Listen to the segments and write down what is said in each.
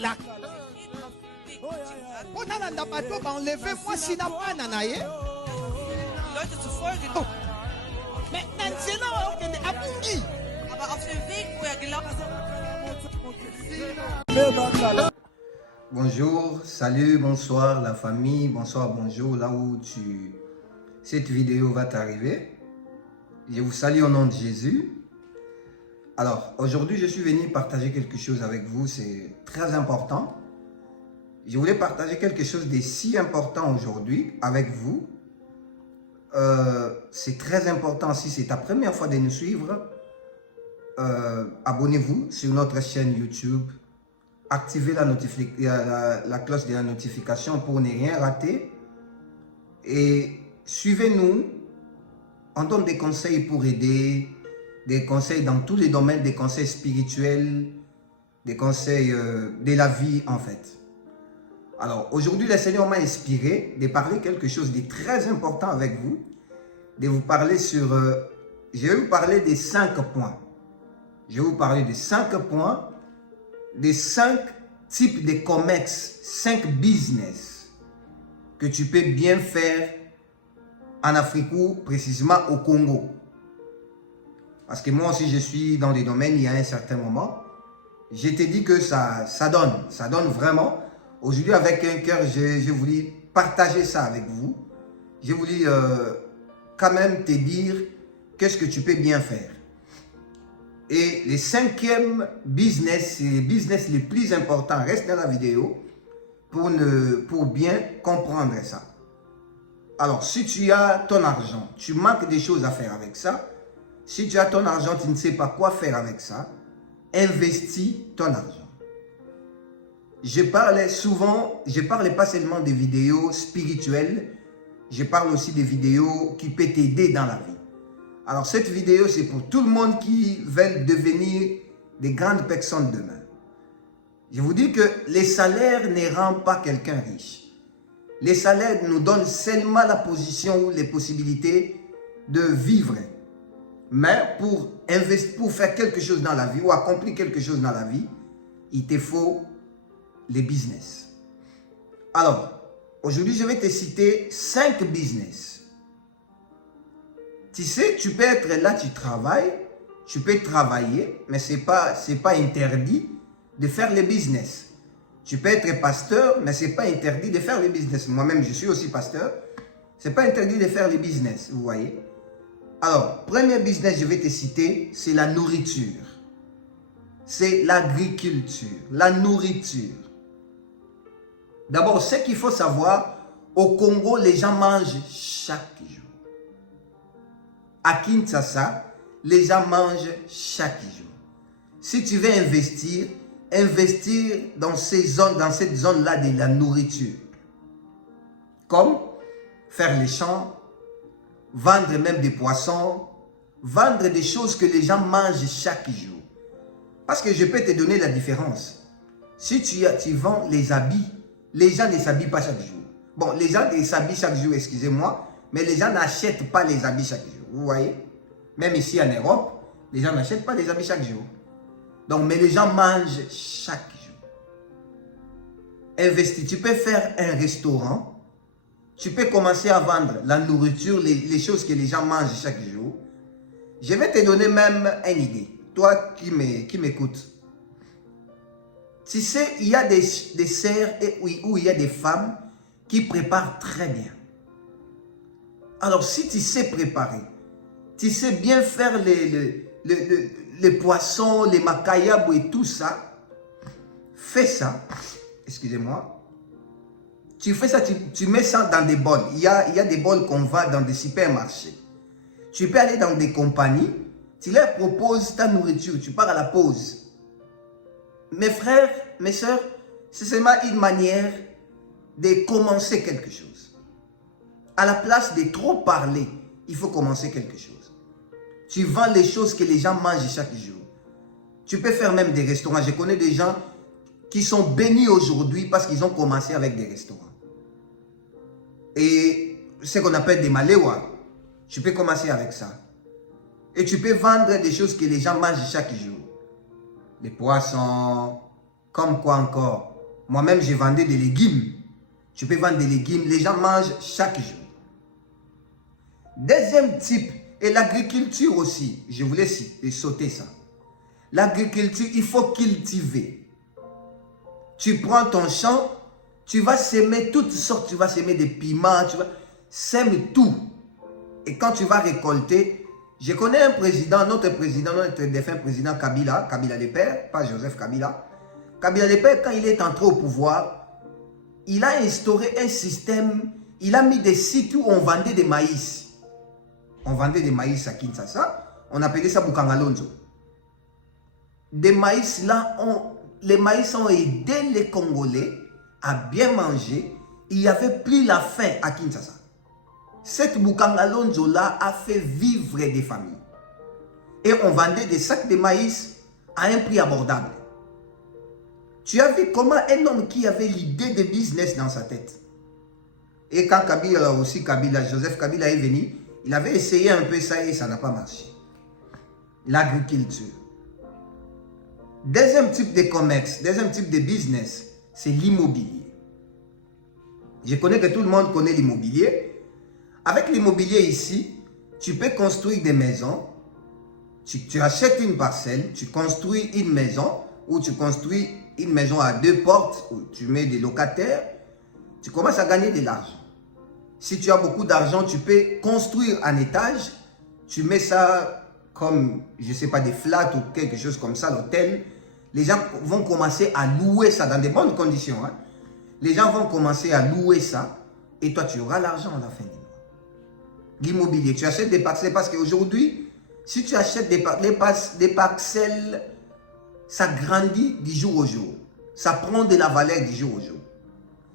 la enlevez-moi si n'a pas nanaye. Leute zu folgen. Mais Nansena Abungi. Aber auf dem Weg, wo er gelaufen ist. Bonjour, salut, bonsoir la famille, bonsoir, bonjour, là où cette vidéo va t'arriver. Je vous salue au nom de Jésus. Alors, aujourd'hui, je suis venu partager quelque chose avec vous, c'est très important. Je voulais partager quelque chose de si important aujourd'hui avec vous. C'est très important, si c'est ta première fois de nous suivre, abonnez-vous sur notre chaîne YouTube. Activez la cloche de la notification pour ne rien rater. Et suivez-nous. On donne des conseils pour aider, des conseils dans tous les domaines, des conseils spirituels, des conseils de la vie en fait. Alors aujourd'hui, le Seigneur m'a inspiré de parler quelque chose de très important avec vous, de vous parler sur... je vais vous parler des 5 points. Je vais vous parler de 5 points, des 5 types de COMEX, 5 business que tu peux bien faire en Afrique ou précisément au Congo. Parce que moi aussi je suis dans des domaines il y a un certain moment. Je t'ai dit que ça donne vraiment. Aujourd'hui avec un cœur, j'ai voulu partager ça avec vous. J'ai voulu quand même te dire qu'est-ce que tu peux bien faire. Et le 5e business, c'est le business le plus important. Reste dans la vidéo pour bien comprendre ça. Alors, si tu as ton argent, tu manques des choses à faire avec ça. Si tu as ton argent, tu ne sais pas quoi faire avec ça, investis ton argent. Je parle pas seulement des vidéos spirituelles, je parle aussi des vidéos qui peuvent t'aider dans la vie. Alors cette vidéo, c'est pour tout le monde qui veut devenir des grandes personnes demain. Je vous dis que les salaires ne rendent pas quelqu'un riche. Les salaires nous donnent seulement la position ou les possibilités de vivre. Mais pour investir, pour faire quelque chose dans la vie ou accomplir quelque chose dans la vie, il te faut les business. Alors, aujourd'hui, je vais te citer 5 business. Tu sais, tu peux être là, tu travailles, tu peux travailler, mais ce n'est pas interdit de faire les business. Tu peux être pasteur, mais ce n'est pas interdit de faire les business. Moi-même, je suis aussi pasteur. Ce n'est pas interdit de faire les business, vous voyez. Alors, premier business, je vais te citer, c'est la nourriture. C'est l'agriculture, la nourriture. D'abord, ce qu'il faut savoir, au Congo, les gens mangent chaque jour. À Kinshasa, les gens mangent chaque jour. Si tu veux investir dans cette zone-là de la nourriture. Comme faire les champs, vendre même des poissons, vendre des choses que les gens mangent chaque jour. Parce que je peux te donner la différence. Si tu vends les habits, les gens ne s'habillent pas chaque jour. Bon, les gens s'habillent chaque jour, excusez-moi, mais les gens n'achètent pas les habits chaque jour. Vous voyez? Même ici en Europe, les gens n'achètent pas les habits chaque jour. Donc, mais les gens mangent chaque jour. Investis. Tu peux faire un restaurant. Tu peux commencer à vendre la nourriture, les choses que les gens mangent chaque jour. Je vais te donner même une idée. Toi qui m'écoutes. Tu sais, il y a des sœurs où il y a des femmes qui préparent très bien. Alors, si tu sais préparer, tu sais bien faire les poissons, les makayabou et tout ça, fais ça. Excusez-moi. Tu fais ça, tu mets ça dans des bols. Il y a des bols qu'on vend dans des supermarchés. Tu peux aller dans des compagnies, tu leur proposes ta nourriture, tu pars à la pause. Mes frères, mes soeurs, c'est seulement une manière de commencer quelque chose. À la place de trop parler, il faut commencer quelque chose. Tu vends les choses que les gens mangent chaque jour. Tu peux faire même des restaurants. Je connais des gens qui sont bénis aujourd'hui parce qu'ils ont commencé avec des restaurants. Et ce qu'on appelle des maléwa, tu peux commencer avec ça. Et tu peux vendre des choses que les gens mangent chaque jour. Les poissons, comme quoi encore? Moi-même, je vendais des légumes. Tu peux vendre des légumes. Les gens mangent chaque jour. Deuxième type, et l'agriculture aussi. Je voulais sauter ça. L'agriculture, il faut cultiver. Tu prends ton champ, tu vas s'aimer toutes sortes. Tu vas s'aimer des piments, tu vas s'aimer tout. Et quand tu vas récolter, je connais un président, notre défunt président Kabila le père, pas Joseph Kabila. Kabila le père, quand il est entré au pouvoir, il a instauré un système, il a mis des sites où on vendait des maïs. On vendait des maïs à Kinshasa, on appelait ça Bukangalonzo. Des maïs là, les maïs ont aidé les Congolais à bien manger. Il n'y avait plus la faim à Kinshasa. Cette Bukangalonzo là a fait vivre des familles. Et on vendait des sacs de maïs à un prix abordable. Tu as vu comment un homme qui avait l'idée de business dans sa tête. Et quand Joseph Kabila est venu, il avait essayé un peu ça et ça n'a pas marché. L'agriculture. Deuxième type de commerce, deuxième type de business, c'est l'immobilier. Je connais que tout le monde connaît l'immobilier. Avec l'immobilier ici, tu peux construire des maisons. Tu achètes une parcelle, tu construis une maison ou tu construis une maison à 2 portes où tu mets des locataires. Tu commences à gagner de l'argent. Si tu as beaucoup d'argent, tu peux construire un étage. Tu mets ça comme, je ne sais pas, des flats ou quelque chose comme ça, l'hôtel. Les gens vont commencer à louer ça dans de bonnes conditions. Hein. Les gens vont commencer à louer ça et toi, tu auras l'argent à la fin du mois. L'immobilier, tu achètes des parcelles parce qu'aujourd'hui, si tu achètes des parcelles, ça grandit du jour au jour. Ça prend de la valeur du jour au jour.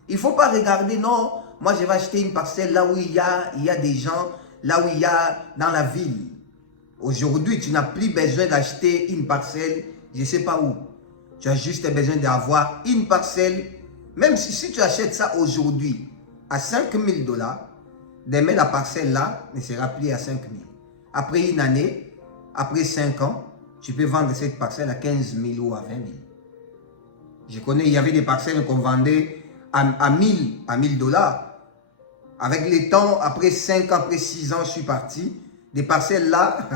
Il ne faut pas regarder, non, moi je vais acheter une parcelle là où il y a des gens, là où il y a dans la ville. Aujourd'hui, tu n'as plus besoin d'acheter une parcelle, je ne sais pas où. Tu as juste besoin d'avoir une parcelle. Même si tu achètes ça aujourd'hui à 5 000 $, demain la parcelle là ne sera plus à 5 000. Après une année, après 5 ans, tu peux vendre cette parcelle à 15 000 ou à 20 000. Je connais, il y avait des parcelles qu'on vendait à 1 000 $. Avec le temps, après 5 ans, après 6 ans, je suis parti. Des parcelles là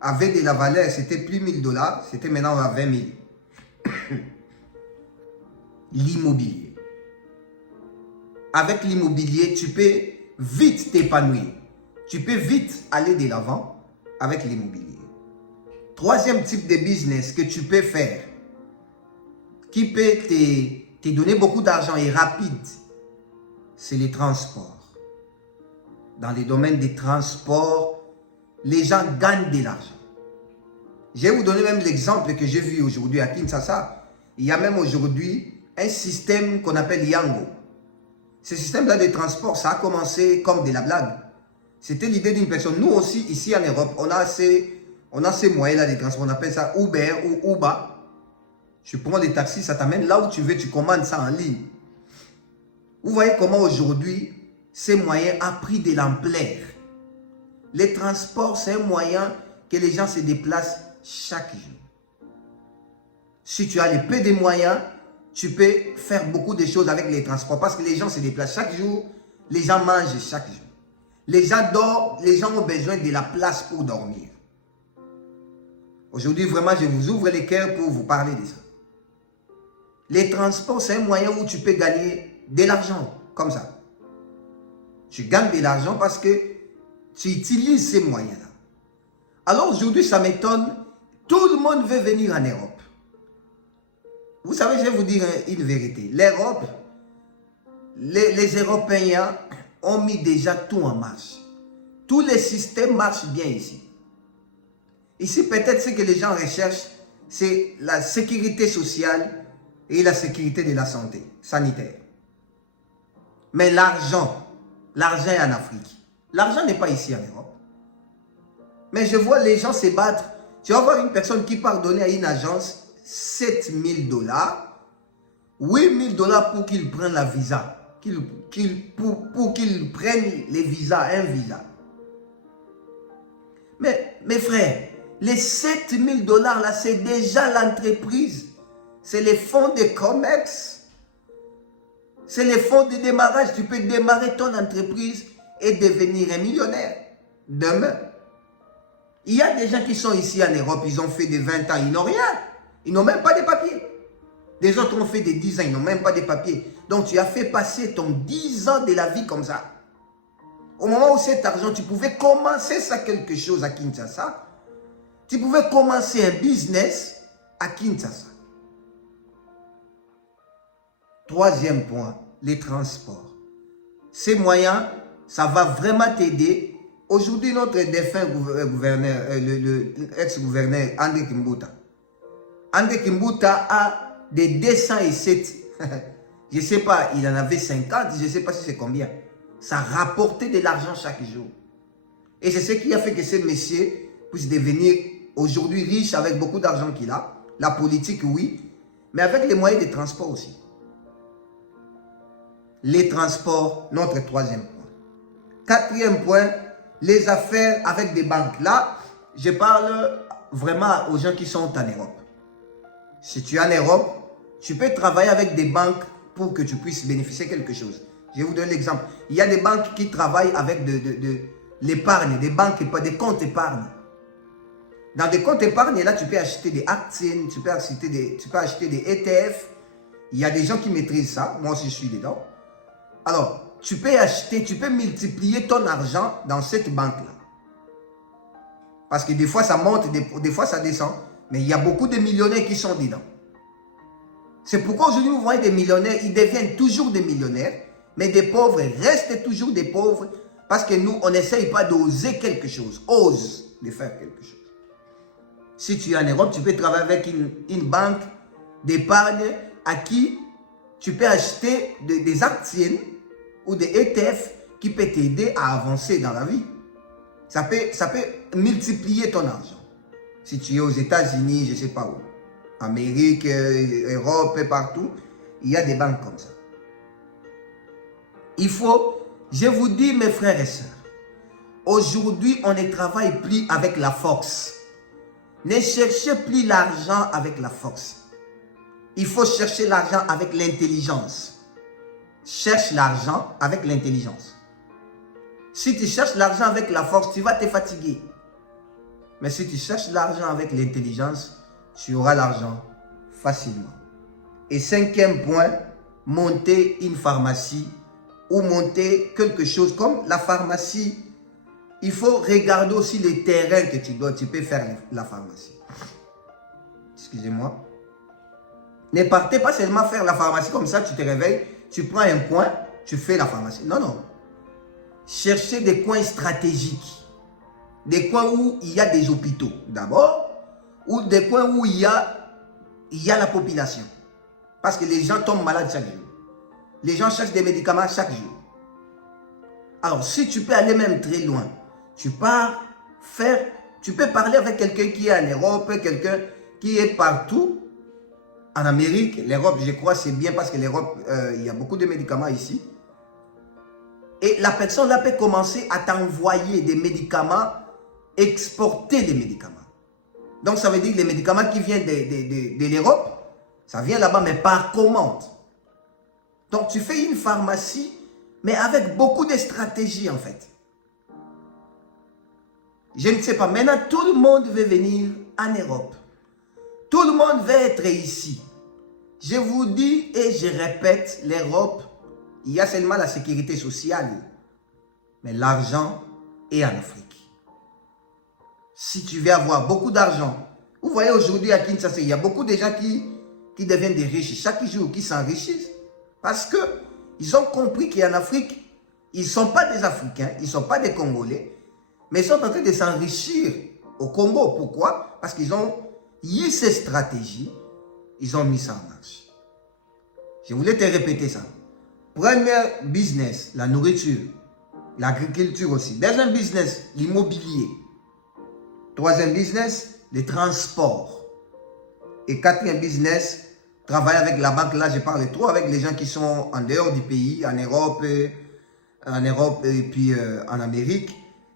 avaient de la valeur, c'était plus 1 000 $, c'était maintenant à 20 000. L'immobilier. Avec l'immobilier, tu peux vite t'épanouir. Tu peux vite aller de l'avant avec l'immobilier. Troisième type de business que tu peux faire, qui peut te donner beaucoup d'argent et rapide, c'est les transports. Dans les domaines des transports, les gens gagnent de l'argent. Je vais vous donner même l'exemple que j'ai vu aujourd'hui à Kinshasa. Il y a même aujourd'hui un système qu'on appelle Yango. Ce système-là de transport, ça a commencé comme de la blague. C'était l'idée d'une personne. Nous aussi, ici en Europe, on a ces moyens-là de transport. On appelle ça Uber ou Uber. Tu prends des taxis, ça t'amène là où tu veux, tu commandes ça en ligne. Vous voyez comment aujourd'hui, ces moyens ont pris de l'ampleur. Les transports, c'est un moyen que les gens se déplacent chaque jour. Si tu as les peu de moyens, tu peux faire beaucoup de choses avec les transports parce que les gens se déplacent chaque jour, les gens mangent chaque jour. Les gens dorment, les gens ont besoin de la place pour dormir. Aujourd'hui, vraiment, je vous ouvre les cœurs pour vous parler de ça. Les transports, c'est un moyen où tu peux gagner de l'argent, comme ça. Tu gagnes de l'argent parce que tu utilises ces moyens-là. Alors aujourd'hui, ça m'étonne, tout le monde veut venir en Europe. Vous savez, je vais vous dire une vérité. L'Europe, les Européens ont mis déjà tout en marche. Tous les systèmes marchent bien ici. Ici, peut-être ce que les gens recherchent, c'est la sécurité sociale et la sécurité de la santé sanitaire. Mais l'argent est en Afrique. L'argent n'est pas ici en Europe. Mais je vois les gens se battre. Tu vas voir une personne qui part donner à une agence 7 000 $, 8 000 $ pour qu'il prenne la visa, pour qu'il prenne les visas, un visa. Mais mes frères, les 7 000 $ là, c'est déjà l'entreprise. C'est les fonds de commerce. C'est les fonds de démarrage. Tu peux démarrer ton entreprise et devenir un millionnaire demain. Il y a des gens qui sont ici en Europe, ils ont fait des 20 ans, ils n'ont rien. Ils n'ont même pas de papiers. Des autres ont fait des 10 ans, ils n'ont même pas de papiers. Donc tu as fait passer ton 10 ans de la vie comme ça. Au moment où cet argent, tu pouvais commencer ça quelque chose à Kinshasa. Tu pouvais commencer un business à Kinshasa. Troisième point, les transports. Ces moyens, ça va vraiment t'aider. Aujourd'hui, notre défunt gouverneur, l'ex-gouverneur André Kimbuta. André Kimbuta a des 207. Je ne sais pas, il en avait 50, je ne sais pas si c'est combien. Ça rapportait de l'argent chaque jour. Et c'est ce qui a fait que ce monsieur puisse devenir aujourd'hui riche avec beaucoup d'argent qu'il a. La politique, oui, mais avec les moyens de transport aussi. Les transports, notre troisième point. Quatrième point, les affaires avec des banques. Là, je parle vraiment aux gens qui sont en Europe. Si tu es en Europe, tu peux travailler avec des banques pour que tu puisses bénéficier de quelque chose. Je vais vous donner l'exemple. Il y a des banques qui travaillent avec de l'épargne, des banques, des comptes épargne. Dans des comptes épargne, là, tu peux acheter des actions, tu peux acheter des ETF. Il y a des gens qui maîtrisent ça. Moi aussi, je suis dedans. Alors, tu peux acheter, tu peux multiplier ton argent dans cette banque-là. Parce que des fois, ça monte, des fois, ça descend. Mais il y a beaucoup de millionnaires qui sont dedans. C'est pourquoi aujourd'hui, vous voyez des millionnaires, ils deviennent toujours des millionnaires. Mais des pauvres restent toujours des pauvres. Parce que nous, on n'essaye pas d'oser quelque chose. Ose de faire quelque chose. Si tu es en Europe, tu peux travailler avec une banque d'épargne à qui tu peux acheter des actions ou des ETF qui peuvent t'aider à avancer dans la vie. Ça peut multiplier ton argent. Si tu es aux États-Unis, je ne sais pas où, Amérique, Europe, partout, il y a des banques comme ça. Il faut, je vous dis mes frères et sœurs, aujourd'hui on ne travaille plus avec la force. Ne cherchez plus l'argent avec la force. Il faut chercher l'argent avec l'intelligence. Cherche l'argent avec l'intelligence. Si tu cherches l'argent avec la force, tu vas te fatiguer. Mais si tu cherches l'argent avec l'intelligence, tu auras l'argent facilement. Et cinquième point, monter une pharmacie ou monter quelque chose comme la pharmacie. Il faut regarder aussi les terrains que tu peux faire la pharmacie. Excusez-moi. Ne partez pas seulement faire la pharmacie comme ça, tu te réveilles, tu prends un coin, tu fais la pharmacie. Non, non. Cherchez des coins stratégiques. Des coins où il y a des hôpitaux d'abord, ou des coins où il y a la population. Parce que les gens tombent malades chaque jour. Les gens cherchent des médicaments chaque jour. Alors, si tu peux aller même très loin, tu peux parler avec quelqu'un qui est en Europe, quelqu'un qui est partout. En Amérique, l'Europe, je crois, c'est bien parce que l'Europe, il y a beaucoup de médicaments ici. Et la personne là peut commencer à t'envoyer des médicaments, exporter des médicaments. Donc, ça veut dire que les médicaments qui viennent de l'Europe, ça vient là-bas, mais par commande. Donc, tu fais une pharmacie, mais avec beaucoup de stratégies, en fait. Je ne sais pas. Maintenant, tout le monde veut venir en Europe. Tout le monde veut être ici. Je vous dis et je répète, l'Europe, il y a seulement la sécurité sociale. Mais l'argent est en Afrique. Si tu veux avoir beaucoup d'argent, vous voyez aujourd'hui à Kinshasa, il y a beaucoup de gens qui deviennent des riches chaque jour, qui s'enrichissent. Parce qu'ils ont compris qu'en Afrique, ils ne sont pas des Africains, ils ne sont pas des Congolais, mais ils sont en train de s'enrichir au Congo. Pourquoi? Parce qu'ils ont eu ces stratégies, ils ont mis ça en marche. Je voulais te répéter ça. Premier business, la nourriture, l'agriculture aussi. Deuxième business, l'immobilier. Troisième business, les transports. Et quatrième business, travailler avec la banque. Là, je parle trop avec les gens qui sont en dehors du pays, en Europe et puis en Amérique.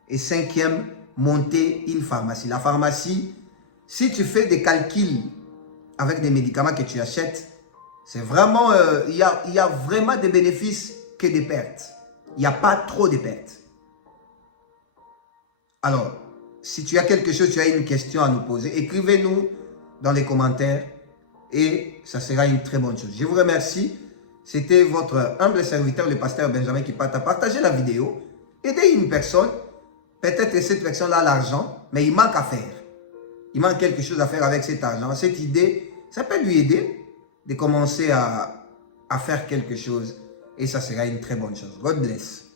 Et cinquième, monter une pharmacie. La pharmacie, si tu fais des calculs avec des médicaments que tu achètes, C'est vraiment, il y a vraiment des bénéfices que des pertes. Il n'y a pas trop de pertes. Alors, si tu as quelque chose, tu as une question à nous poser, écrivez-nous dans les commentaires et ça sera une très bonne chose. Je vous remercie. C'était votre humble serviteur, le pasteur Benjamin Kipata. Partagez la vidéo. Aidez une personne. Peut-être que cette personne a l'argent, mais il manque à faire. Il manque quelque chose à faire avec cet argent. Cette idée, ça peut lui aider de commencer à faire quelque chose. Et ça sera une très bonne chose. God bless.